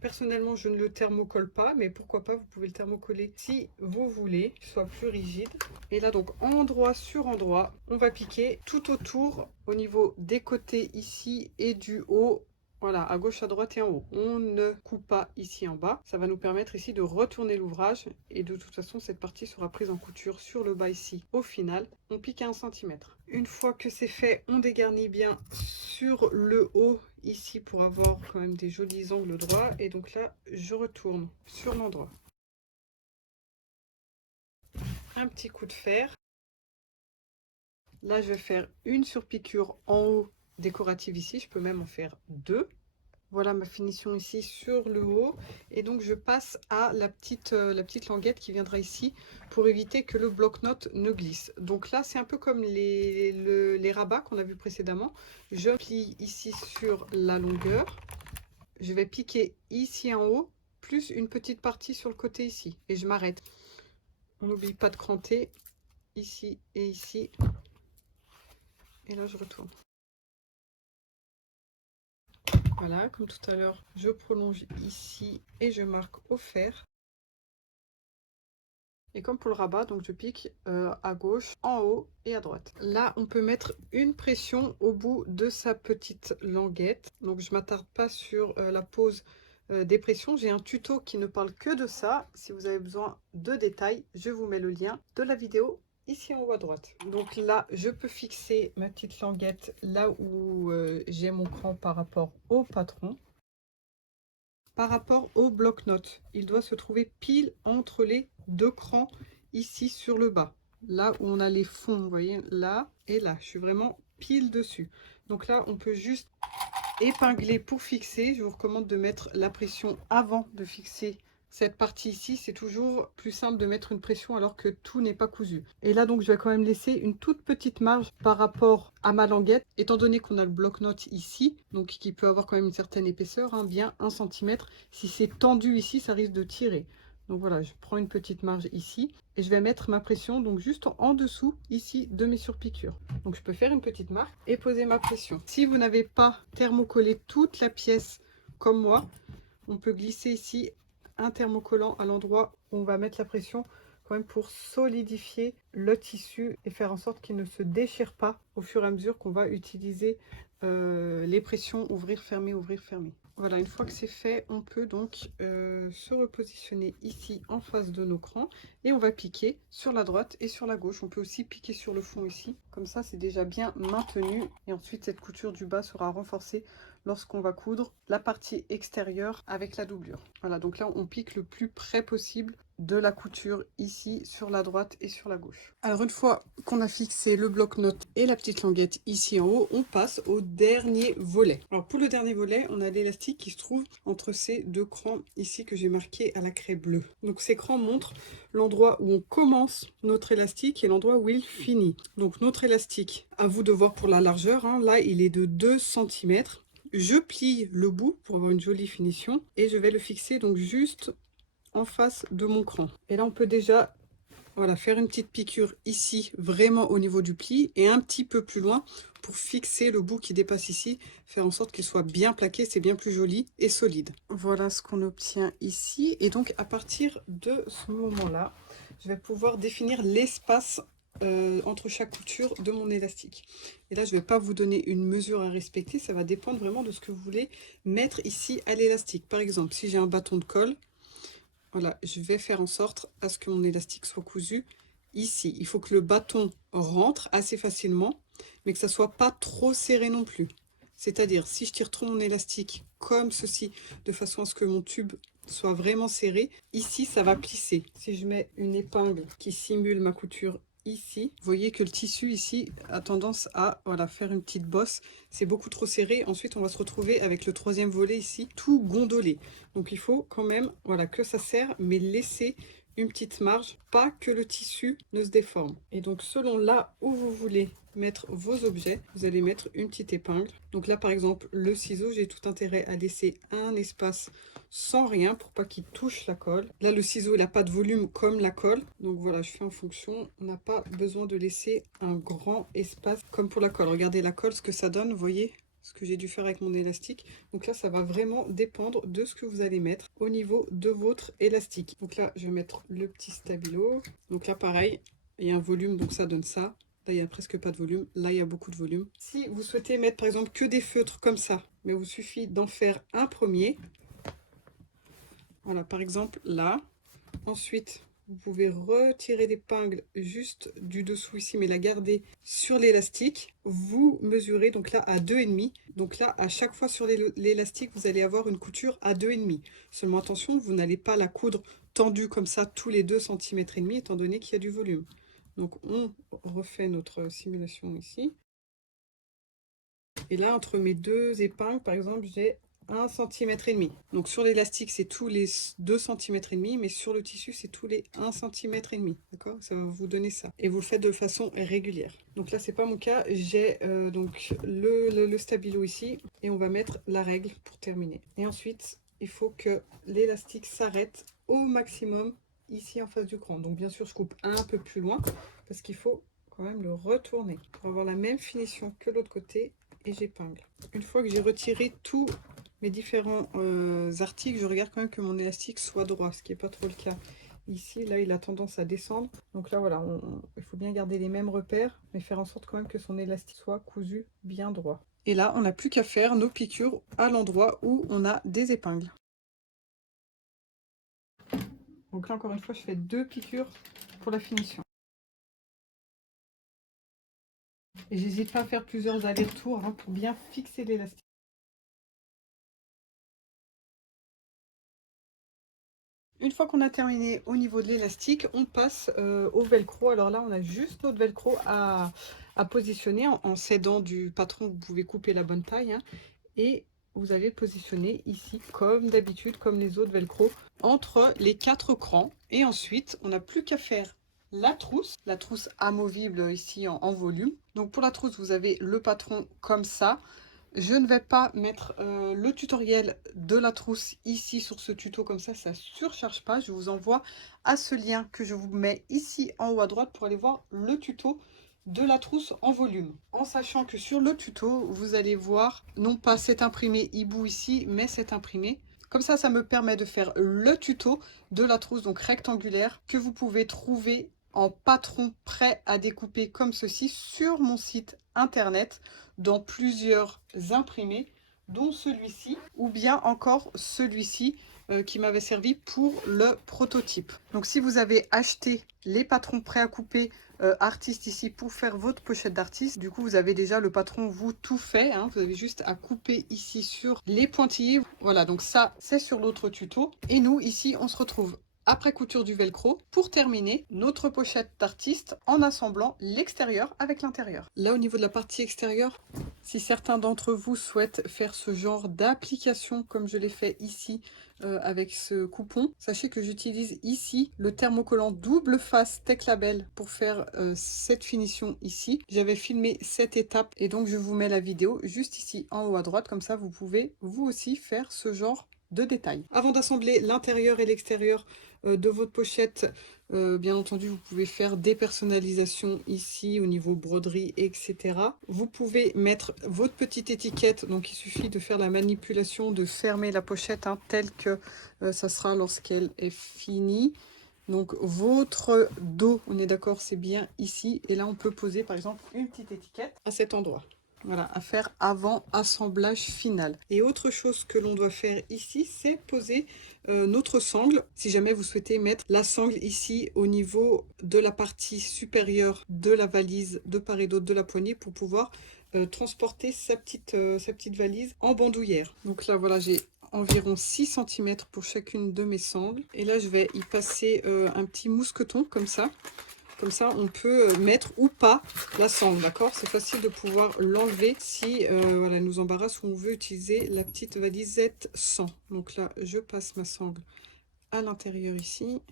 Personnellement, je ne le thermocole pas, mais pourquoi pas, vous pouvez le thermocoller si vous voulez, qu'il soit plus rigide. Et là, donc, endroit sur endroit, on va piquer tout autour, au niveau des côtés ici et du haut. Voilà, à gauche, à droite et en haut. On ne coupe pas ici en bas. Ça va nous permettre ici de retourner l'ouvrage. Et de toute façon, cette partie sera prise en couture sur le bas ici. Au final, on pique à 1 cm. Une fois que c'est fait, on dégarnit bien sur le haut ici pour avoir quand même des jolis angles droits. Et donc là, je retourne sur l'endroit. un petit coup de fer. Là, je vais faire une surpiqûre en haut décorative ici. Je peux même en faire deux. Voilà ma finition ici sur le haut. Et donc, je passe à la petite languette qui viendra ici pour éviter que le bloc-notes ne glisse. Donc là, c'est un peu comme les rabats qu'on a vu précédemment. Je plie ici sur la longueur. Je vais piquer ici en haut, plus une petite partie sur le côté ici. Et je m'arrête. On n'oublie pas de cranter ici et ici. Et là, je retourne. Voilà, comme tout à l'heure, je prolonge ici et je marque au fer. Et comme pour le rabat, donc je pique à gauche, en haut et à droite. Là, on peut mettre une pression au bout de sa petite languette. Donc je ne m'attarde pas sur la pose des pressions. J'ai un tuto qui ne parle que de ça. Si vous avez besoin de détails, je vous mets le lien de la vidéo ici en haut à droite. Donc là, je peux fixer ma petite languette là où j'ai mon cran par rapport au patron. Par rapport au bloc-notes, il doit se trouver pile entre les deux crans ici sur le bas. Là où on a les fonds, vous voyez, là et là. Je suis vraiment pile dessus. Donc là, on peut juste épingler pour fixer. Je vous recommande de mettre la pression avant de fixer cette partie ici. C'est toujours plus simple de mettre une pression alors que tout n'est pas cousu. Et là, donc, je vais quand même laisser une toute petite marge par rapport à ma languette. Étant donné qu'on a le bloc-notes ici, donc qui peut avoir quand même une certaine épaisseur, hein, bien 1 cm. Si c'est tendu ici, ça risque de tirer. Donc voilà, je prends une petite marge ici et je vais mettre ma pression donc juste en dessous ici de mes surpiqûres. Donc je peux faire une petite marque et poser ma pression. Si vous n'avez pas thermocollé toute la pièce comme moi, on peut glisser ici un thermocollant à l'endroit où on va mettre la pression quand même pour solidifier le tissu et faire en sorte qu'il ne se déchire pas au fur et à mesure qu'on va utiliser les pressions ouvrir, fermer, ouvrir, fermer. Voilà, une fois que c'est fait, on peut donc se repositionner ici en face de nos crans et on va piquer sur la droite et sur la gauche. On peut aussi piquer sur le fond ici, comme ça c'est déjà bien maintenu. Et ensuite cette couture du bas sera renforcée lorsqu'on va coudre la partie extérieure avec la doublure. Voilà, donc là on pique le plus près possible de la couture ici sur la droite et sur la gauche. Alors une fois qu'on a fixé le bloc-notes et la petite languette ici en haut, on passe au dernier volet. Alors pour le dernier volet, on a l'élastique qui se trouve entre ces deux crans ici que j'ai marqué à la craie bleue. Donc ces crans montrent l'endroit où on commence notre élastique et l'endroit où il finit. Donc notre élastique, à vous de voir pour la largeur, hein, là il est de 2 cm. Je plie le bout pour avoir une jolie finition et je vais le fixer donc juste en face de mon cran. Et là on peut déjà voilà, faire une petite piqûre ici vraiment au niveau du pli et un petit peu plus loin pour fixer le bout qui dépasse ici, faire en sorte qu'il soit bien plaqué, c'est bien plus joli et solide. Voilà ce qu'on obtient ici et donc à partir de ce moment là je vais pouvoir définir l'espace entre chaque couture de mon élastique. Et là je ne vais pas vous donner une mesure à respecter, ça va dépendre vraiment de ce que vous voulez mettre ici à l'élastique. Par exemple, si j'ai un bâton de colle, voilà, je vais faire en sorte à ce que mon élastique soit cousu ici. Il faut que le bâton rentre assez facilement, mais que ça soit pas trop serré non plus. C'est-à-dire, si je tire trop mon élastique comme ceci, de façon à ce que mon tube soit vraiment serré, ici, ça va plisser. Si je mets une épingle qui simule ma couture ici, vous voyez que le tissu ici a tendance à voilà, faire une petite bosse. C'est beaucoup trop serré. Ensuite, on va se retrouver avec le troisième volet ici, tout gondolé. Donc, il faut quand même voilà, que ça serre, mais laisser une petite marge, pas que le tissu ne se déforme. Et donc, selon là où vous voulez mettre vos objets, vous allez mettre une petite épingle. Donc là, par exemple, le ciseau, j'ai tout intérêt à laisser un espace sans rien pour pas qu'il touche la colle. Là, le ciseau, il n'a pas de volume comme la colle. Donc voilà, je fais en fonction. On n'a pas besoin de laisser un grand espace comme pour la colle. Regardez la colle, ce que ça donne, vous voyez ce que j'ai dû faire avec mon élastique. Donc là, ça va vraiment dépendre de ce que vous allez mettre au niveau de votre élastique. Donc là, je vais mettre le petit stabilo. Donc là, pareil, il y a un volume, donc ça donne ça. Là, il n'y a presque pas de volume. Là, il y a beaucoup de volume. Si vous souhaitez mettre, par exemple, que des feutres comme ça, mais il vous suffit d'en faire un premier. Voilà, par exemple, là. Ensuite, vous pouvez retirer l'épingle juste du dessous ici, mais la garder sur l'élastique. Vous mesurez donc là à 2,5. Donc là, à chaque fois sur l'élastique, vous allez avoir une couture à 2,5. Seulement attention, vous n'allez pas la coudre tendu comme ça tous les 2 cm et demi, étant donné qu'il y a du volume. Donc on refait notre simulation ici. Et là, entre mes 2 épingles, par exemple, j'ai 1 cm et demi. Donc sur l'élastique, c'est tous les 2 cm et demi, mais sur le tissu, c'est tous les 1 cm et demi. D'accord? Ça va vous donner ça. Et vous le faites de façon régulière. Donc là, c'est pas mon cas. J'ai donc le stabilo ici, et on va mettre la règle pour terminer. Et ensuite, il faut que l'élastique s'arrête au maximum ici en face du cran. Donc bien sûr, je coupe un peu plus loin, parce qu'il faut quand même le retourner pour avoir la même finition que l'autre côté. Et j'épingle. Une fois que j'ai retiré tous mes différents articles, je regarde quand même que mon élastique soit droit, ce qui n'est pas trop le cas ici. Là, il a tendance à descendre. Donc là, voilà, il faut bien garder les mêmes repères, mais faire en sorte quand même que son élastique soit cousu bien droit. Et là, on n'a plus qu'à faire nos piqûres à l'endroit où on a des épingles. Donc là, encore une fois, je fais 2 piqûres pour la finition. Et j'hésite pas à faire plusieurs allers-retours hein, pour bien fixer l'élastique. Une fois qu'on a terminé au niveau de l'élastique, on passe au velcro. Alors là, on a juste notre velcro à positionner. En s'aidant du patron, vous pouvez couper la bonne taille. Hein, et vous allez le positionner ici, comme d'habitude, comme les autres velcro, entre les 4 crans. Et ensuite, on n'a plus qu'à faire la trousse amovible ici en volume. Donc pour la trousse, vous avez le patron comme ça. Je ne vais pas mettre le tutoriel de la trousse ici sur ce tuto, comme ça surcharge pas. Je vous envoie à ce lien que je vous mets ici en haut à droite pour aller voir le tuto de la trousse en volume. En sachant que sur le tuto, vous allez voir non pas cet imprimé hibou ici, mais cet imprimé. Comme ça me permet de faire le tuto de la trousse donc rectangulaire que vous pouvez trouver en patron prêt à découper comme ceci sur mon site internet dans plusieurs imprimés, dont celui-ci, ou bien encore celui-ci qui m'avait servi pour le prototype. Donc si vous avez acheté les patrons prêts à couper artiste ici pour faire votre pochette d'artiste, du coup vous avez déjà le patron vous tout fait, hein, vous avez juste à couper ici sur les pointillés. Voilà, donc ça c'est sur l'autre tuto. Et nous ici on se retrouve après couture du velcro pour terminer notre pochette d'artiste en assemblant l'extérieur avec l'intérieur. Là au niveau de la partie extérieure, si certains d'entre vous souhaitent faire ce genre d'application comme je l'ai fait ici avec ce coupon, sachez que j'utilise ici le thermocollant double face Tech Label pour faire cette finition ici. J'avais filmé cette étape et donc je vous mets la vidéo juste ici en haut à droite, comme ça vous pouvez vous aussi faire ce genre de détails. Avant d'assembler l'intérieur et l'extérieur de votre pochette, bien entendu vous pouvez faire des personnalisations ici au niveau broderie, etc. Vous pouvez mettre votre petite étiquette, donc il suffit de faire la manipulation de fermer la pochette hein, telle que ça sera lorsqu'elle est finie. Donc votre dos, on est d'accord, c'est bien ici, et là on peut poser par exemple une petite étiquette à cet endroit. Voilà, à faire avant assemblage final. Et autre chose que l'on doit faire ici, c'est poser notre sangle. Si jamais vous souhaitez mettre la sangle ici au niveau de la partie supérieure de la valise de part et d'autre de la poignée pour pouvoir transporter sa petite valise en bandoulière. Donc là, voilà, j'ai environ 6 cm pour chacune de mes sangles. Et là, je vais y passer un petit mousqueton comme ça. Comme ça, on peut mettre ou pas la sangle, d'accord? C'est facile de pouvoir l'enlever si voilà, elle nous embarrasse ou on veut utiliser la petite valisette sans. Donc là, je passe ma sangle à l'intérieur ici.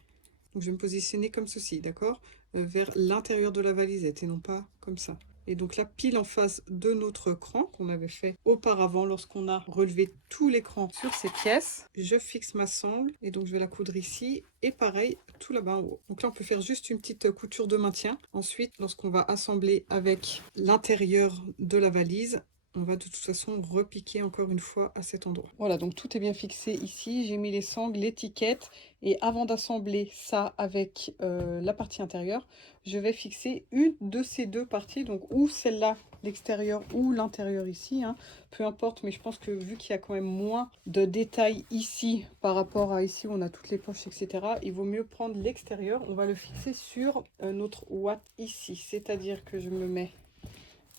Donc je vais me positionner comme ceci, d'accord? Vers l'intérieur de la valisette et non pas comme ça. Et donc là, pile en face de notre cran qu'on avait fait auparavant lorsqu'on a relevé tout l'écran sur ces pièces. Je fixe ma sangle et donc je vais la coudre ici et pareil tout là-bas en haut. Donc là, on peut faire juste une petite couture de maintien. Ensuite, lorsqu'on va assembler avec l'intérieur de la valise, on va de toute façon repiquer encore une fois à cet endroit. Voilà, donc tout est bien fixé ici. J'ai mis les sangles, l'étiquette. Et avant d'assembler ça avec la partie intérieure, je vais fixer une de ces deux parties. Donc ou celle-là, l'extérieur, ou l'intérieur ici. Hein, peu importe, mais je pense que vu qu'il y a quand même moins de détails ici par rapport à ici où on a toutes les poches, etc. Il vaut mieux prendre l'extérieur. On va le fixer sur notre ouate ici. C'est-à-dire que je me mets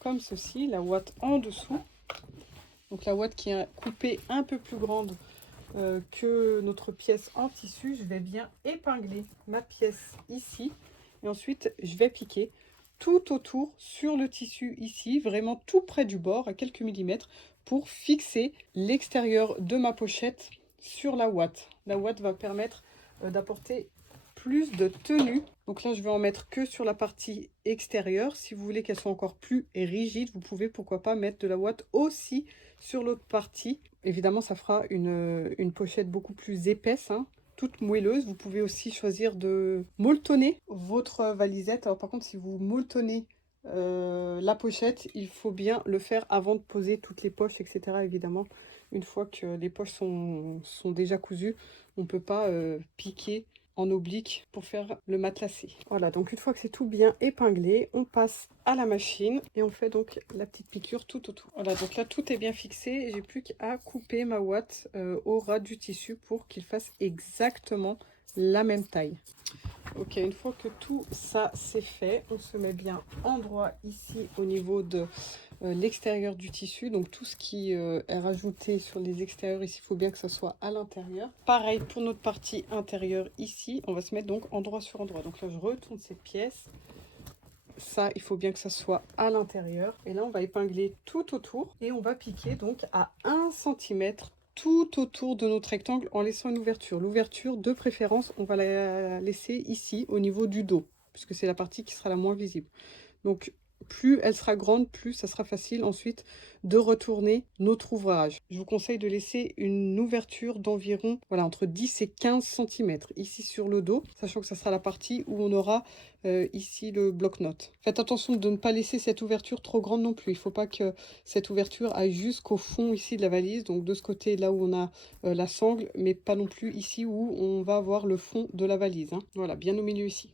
comme ceci, la ouate en dessous. Donc la ouate qui est coupée un peu plus grande que notre pièce en tissu, je vais bien épingler ma pièce ici. Et ensuite, je vais piquer tout autour sur le tissu ici, vraiment tout près du bord, à quelques millimètres, pour fixer l'extérieur de ma pochette sur la ouate. La ouate va permettre d'apporter plus de tenue. Donc là, je vais en mettre que sur la partie extérieure. Si vous voulez qu'elle soit encore plus rigide, vous pouvez pourquoi pas mettre de la ouate aussi sur l'autre partie. Évidemment, ça fera une pochette beaucoup plus épaisse, hein, toute moelleuse. Vous pouvez aussi choisir de molletonner votre valisette. Alors par contre, si vous molletonnez la pochette, il faut bien le faire avant de poser toutes les poches, etc. Évidemment, une fois que les poches sont déjà cousues, on ne peut pas piquer en oblique pour faire le matelassé. Voilà, donc une fois que c'est tout bien épinglé, on passe à la machine et on fait donc la petite piqûre tout autour. Voilà, donc là tout est bien fixé, j'ai plus qu'à couper ma ouate au ras du tissu pour qu'il fasse exactement la même taille. Ok, une fois que tout ça c'est fait, on se met bien endroit ici au niveau de l'extérieur du tissu. Donc tout ce qui est rajouté sur les extérieurs ici, il faut bien que ça soit à l'intérieur. Pareil pour notre partie intérieure ici, on va se mettre donc endroit sur endroit. Donc là je retourne cette pièce. Ça, il faut bien que ça soit à l'intérieur. Et là, on va épingler tout autour et on va piquer donc à 1 cm tout autour de notre rectangle en laissant une ouverture. L'ouverture, de préférence, on va la laisser ici au niveau du dos, puisque c'est la partie qui sera la moins visible. Donc, plus elle sera grande, plus ça sera facile ensuite de retourner notre ouvrage. Je vous conseille de laisser une ouverture d'environ voilà, entre 10 et 15 cm ici sur le dos, sachant que ça sera la partie où on aura ici le bloc-notes. Faites attention de ne pas laisser cette ouverture trop grande non plus. Il ne faut pas que cette ouverture aille jusqu'au fond ici de la valise, donc de ce côté là où on a la sangle, mais pas non plus ici où on va avoir le fond de la valise, hein. Voilà, bien au milieu ici.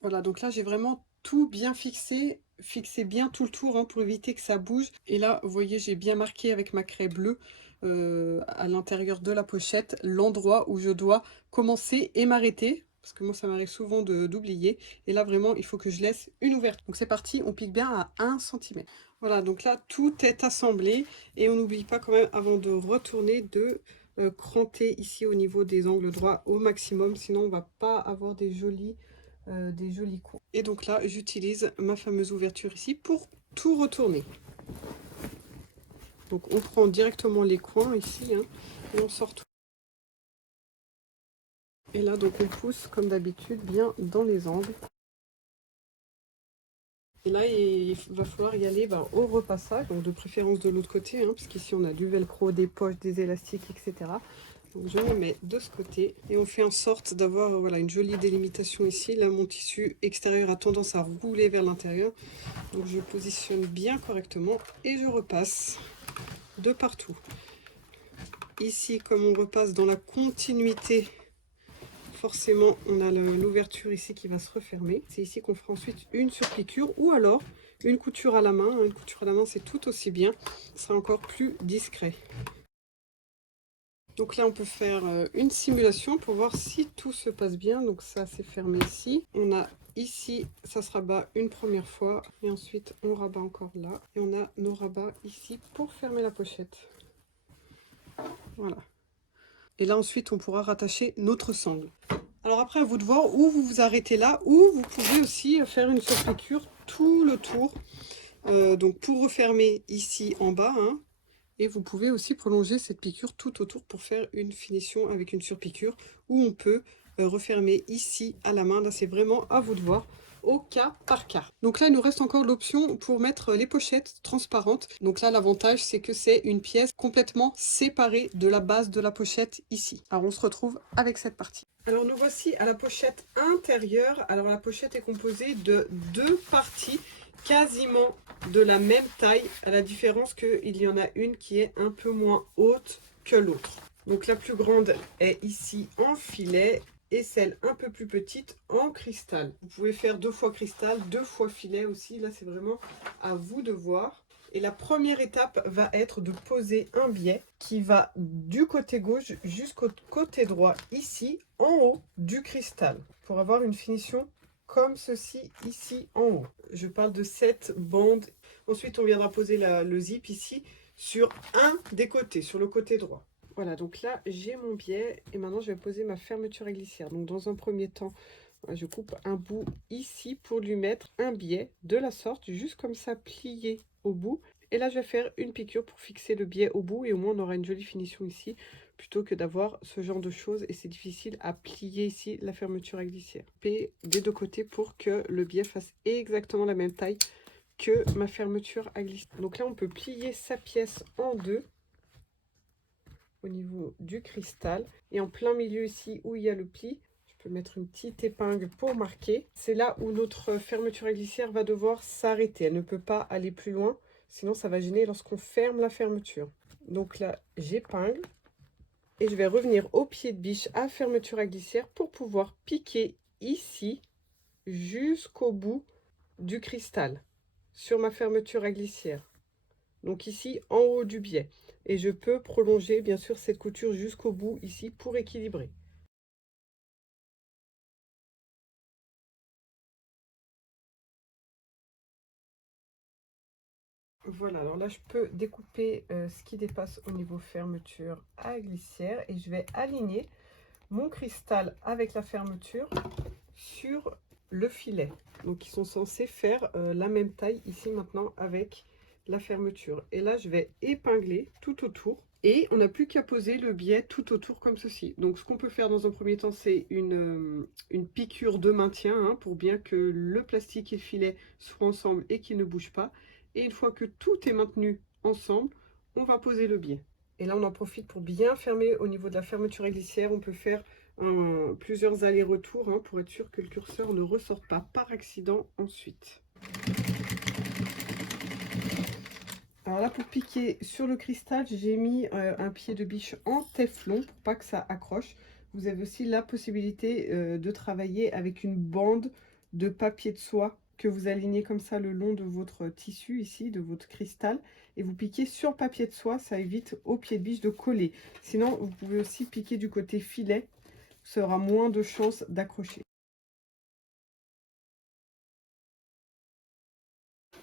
Voilà, donc là, j'ai vraiment tout bien fixé. Fixé bien tout le tour hein, pour éviter que ça bouge. Et là, vous voyez, j'ai bien marqué avec ma craie bleue à l'intérieur de la pochette l'endroit où je dois commencer et m'arrêter. Parce que moi, ça m'arrive souvent d'oublier. Et là, vraiment, il faut que je laisse une ouverture. Donc c'est parti, on pique bien à 1 cm. Voilà, donc là, tout est assemblé. Et on n'oublie pas quand même, avant de retourner, de cranter ici au niveau des angles droits au maximum. Sinon, on ne va pas avoir des jolis coins. Et donc là, j'utilise ma fameuse ouverture ici pour tout retourner. Donc on prend directement les coins ici hein, et on sort tout. Et là, donc on pousse comme d'habitude bien dans les angles. Et là, il va falloir y aller au repassage, donc de préférence de l'autre côté, hein, parce qu'ici on a du velcro, des poches, des élastiques, etc. Donc je me mets de ce côté et on fait en sorte d'avoir voilà, une jolie délimitation ici. Là, mon tissu extérieur a tendance à rouler vers l'intérieur. Donc je positionne bien correctement et je repasse de partout. Ici, comme on repasse dans la continuité, forcément, on a l'ouverture ici qui va se refermer. C'est ici qu'on fera ensuite une surpiqûre ou alors une couture à la main. Une couture à la main, c'est tout aussi bien. Ce sera encore plus discret. Donc là, on peut faire une simulation pour voir si tout se passe bien. Donc ça, c'est fermé ici. On a ici, ça se rabat une première fois. Et ensuite, on rabat encore là. Et on a nos rabats ici pour fermer la pochette. Voilà. Et là, ensuite, on pourra rattacher notre sangle. Alors après, à vous de voir où vous vous arrêtez là, ou vous pouvez aussi faire une surpiqûre tout le tour. Donc pour refermer ici en bas, hein, et vous pouvez aussi prolonger cette piqûre tout autour pour faire une finition avec une surpiqûre, où on peut refermer ici à la main. Là, c'est vraiment à vous de voir, au cas par cas. Donc là, il nous reste encore l'option pour mettre les pochettes transparentes. Donc là, l'avantage, c'est que c'est une pièce complètement séparée de la base de la pochette ici. Alors, on se retrouve avec cette partie. Alors, nous voici à la pochette intérieure. Alors, la pochette est composée de 2 parties quasiment de la même taille, à la différence qu'il y en a une qui est un peu moins haute que l'autre. Donc la plus grande est ici en filet et celle un peu plus petite en cristal. Vous pouvez faire 2 fois cristal, 2 fois filet aussi. Là, c'est vraiment à vous de voir. Et la première étape va être de poser un biais qui va du côté gauche jusqu'au côté droit, ici, en haut du cristal, pour avoir une finition comme ceci, ici, en haut. Je parle de cette bande. Ensuite, on viendra poser le zip ici sur un des côtés, sur le côté droit. Voilà, donc là j'ai mon biais et maintenant je vais poser ma fermeture à glissière. Donc dans un premier temps, je coupe un bout ici pour lui mettre un biais de la sorte, juste comme ça plié au bout. Et là je vais faire une piqûre pour fixer le biais au bout et au moins on aura une jolie finition ici, plutôt que d'avoir ce genre de choses et c'est difficile à plier ici la fermeture à glissière. Et des deux côtés pour que le biais fasse exactement la même taille que ma fermeture à glissière. Donc là on peut plier sa pièce en deux au niveau du cristal et en plein milieu ici où il y a le pli, je peux mettre une petite épingle pour marquer. C'est là où notre fermeture à glissière va devoir s'arrêter. Elle ne peut pas aller plus loin, sinon ça va gêner lorsqu'on ferme la fermeture. Donc là, j'épingle et je vais revenir au pied de biche à fermeture à glissière pour pouvoir piquer ici jusqu'au bout du cristal sur ma fermeture à glissière. Donc ici en haut du biais. Et je peux prolonger bien sûr cette couture jusqu'au bout ici pour équilibrer. Voilà, alors là je peux découper ce qui dépasse au niveau fermeture à glissière et je vais aligner mon cristal avec la fermeture sur le filet. Donc ils sont censés faire la même taille ici maintenant avec la fermeture. Et là je vais épingler tout autour. Et on n'a plus qu'à poser le biais tout autour comme ceci. Donc ce qu'on peut faire dans un premier temps, c'est une piqûre de maintien hein, pour bien que le plastique et le filet soient ensemble et qu'ils ne bougent pas. Et une fois que tout est maintenu ensemble, on va poser le biais. Et là on en profite pour bien fermer au niveau de la fermeture à glissière. On peut faire plusieurs allers-retours hein, pour être sûr que le curseur ne ressorte pas par accident ensuite. Alors là, pour piquer sur le cristal, j'ai mis un pied de biche en téflon pour pas que ça accroche. Vous avez aussi la possibilité de travailler avec une bande de papier de soie que vous alignez comme ça le long de votre tissu ici, de votre cristal. Et vous piquez sur le papier de soie, ça évite au pied de biche de coller. Sinon, vous pouvez aussi piquer du côté filet, ça aura moins de chances d'accrocher.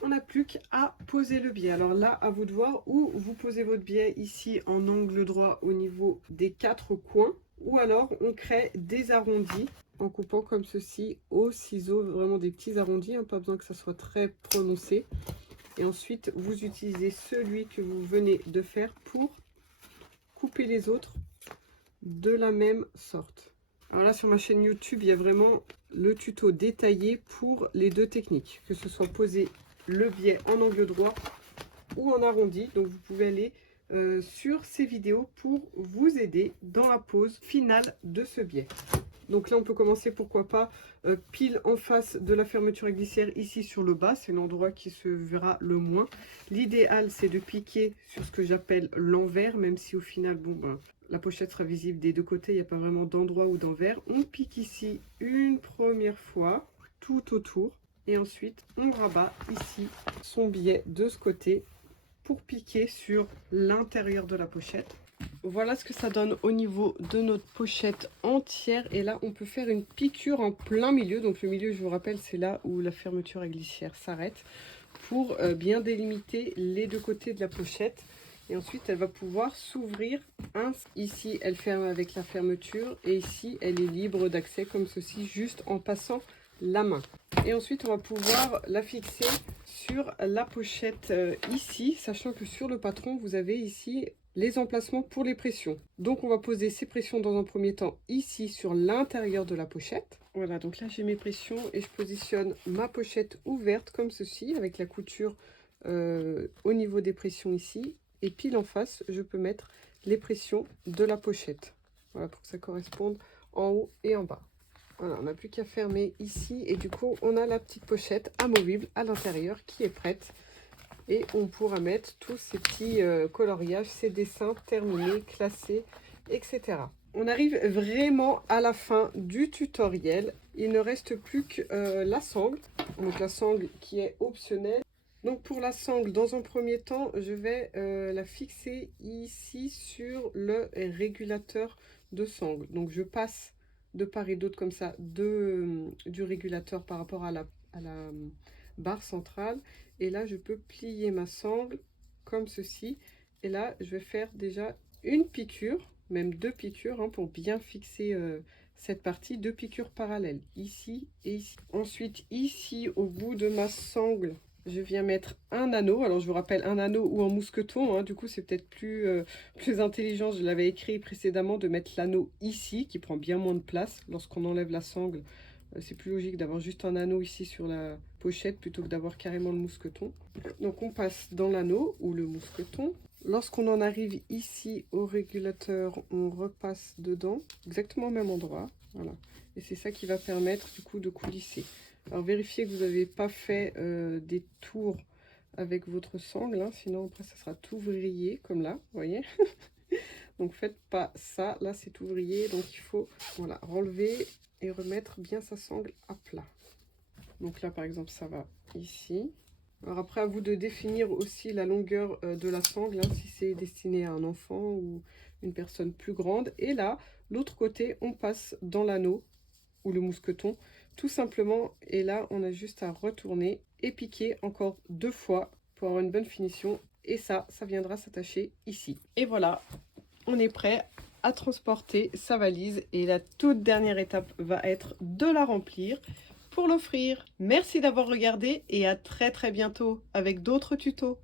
On n'a plus qu'à poser le biais. Alors là, à vous de voir où vous posez votre biais ici en angle droit au niveau des quatre coins. Ou alors on crée des arrondis en coupant comme ceci au ciseau, vraiment des petits arrondis, hein, pas besoin que ça soit très prononcé. Et ensuite, vous utilisez celui que vous venez de faire pour couper les autres de la même sorte. Alors là, sur ma chaîne YouTube, il y a vraiment le tuto détaillé pour les deux techniques, que ce soit poser le biais en angle droit ou en arrondi. Donc vous pouvez aller sur ces vidéos pour vous aider dans la pose finale de ce biais. Donc là on peut commencer pourquoi pas pile en face de la fermeture à glissière ici sur le bas, c'est l'endroit qui se verra le moins. L'idéal c'est de piquer sur ce que j'appelle l'envers, même si au final bon ben, la pochette sera visible des deux côtés, il n'y a pas vraiment d'endroit ou d'envers. On pique ici une première fois tout autour et ensuite on rabat ici son biais de ce côté pour piquer sur l'intérieur de la pochette. Voilà ce que ça donne au niveau de notre pochette entière. Et là, on peut faire une piqûre en plein milieu. Donc le milieu, je vous rappelle, c'est là où la fermeture à glissière s'arrête pour bien délimiter les deux côtés de la pochette. Et ensuite, elle va pouvoir s'ouvrir. Ici, elle ferme avec la fermeture. Et ici, elle est libre d'accès comme ceci, juste en passant la main. Et ensuite, on va pouvoir la fixer sur la pochette ici, sachant que sur le patron, vous avez ici les emplacements pour les pressions. Donc on va poser ces pressions dans un premier temps ici sur l'intérieur de la pochette. Voilà, donc là j'ai mes pressions et je positionne ma pochette ouverte comme ceci avec la couture au niveau des pressions ici. Et pile en face, je peux mettre les pressions de la pochette. Voilà, pour que ça corresponde en haut et en bas. Voilà, on n'a plus qu'à fermer ici et du coup on a la petite pochette amovible à l'intérieur qui est prête. Et on pourra mettre tous ces petits coloriages, ces dessins terminés, classés, etc. On arrive vraiment à la fin du tutoriel. Il ne reste plus que la sangle. Donc la sangle qui est optionnelle. Donc pour la sangle, dans un premier temps, je vais la fixer ici sur le régulateur de sangle. Donc je passe de part et d'autre comme ça du régulateur par rapport à la barre centrale. Et là, je peux plier ma sangle comme ceci. Et là, je vais faire déjà une piqûre, même 2 piqûres hein, pour bien fixer cette partie, 2 piqûres parallèles, ici et ici. Ensuite, ici, au bout de ma sangle, je viens mettre un anneau. Alors, je vous rappelle, un anneau ou en mousqueton. Hein, du coup, c'est peut-être plus intelligent. Je l'avais écrit précédemment de mettre l'anneau ici, qui prend bien moins de place. Lorsqu'on enlève la sangle, c'est plus logique d'avoir juste un anneau ici sur la pochette plutôt que d'avoir carrément le mousqueton. Donc, on passe dans l'anneau ou le mousqueton. Lorsqu'on en arrive ici au régulateur, on repasse dedans, exactement au même endroit. Voilà. Et c'est ça qui va permettre du coup de coulisser. Alors vérifiez que vous n'avez pas fait des tours avec votre sangle, hein, sinon après ça sera tout vrillé comme là, vous voyez. Donc faites pas ça, là c'est tout vrillé, donc il faut voilà, relever et remettre bien sa sangle à plat. Donc là par exemple ça va ici. Alors après, à vous de définir aussi la longueur de la sangle, hein, si c'est destiné à un enfant ou une personne plus grande. Et là, l'autre côté, on passe dans l'anneau ou le mousqueton, tout simplement. Et là, on a juste à retourner et piquer encore 2 fois pour avoir une bonne finition. Et ça viendra s'attacher ici. Et voilà, on est prêt à transporter sa valise. Et la toute dernière étape va être de la remplir pour l'offrir. Merci d'avoir regardé et à très bientôt avec d'autres tutos.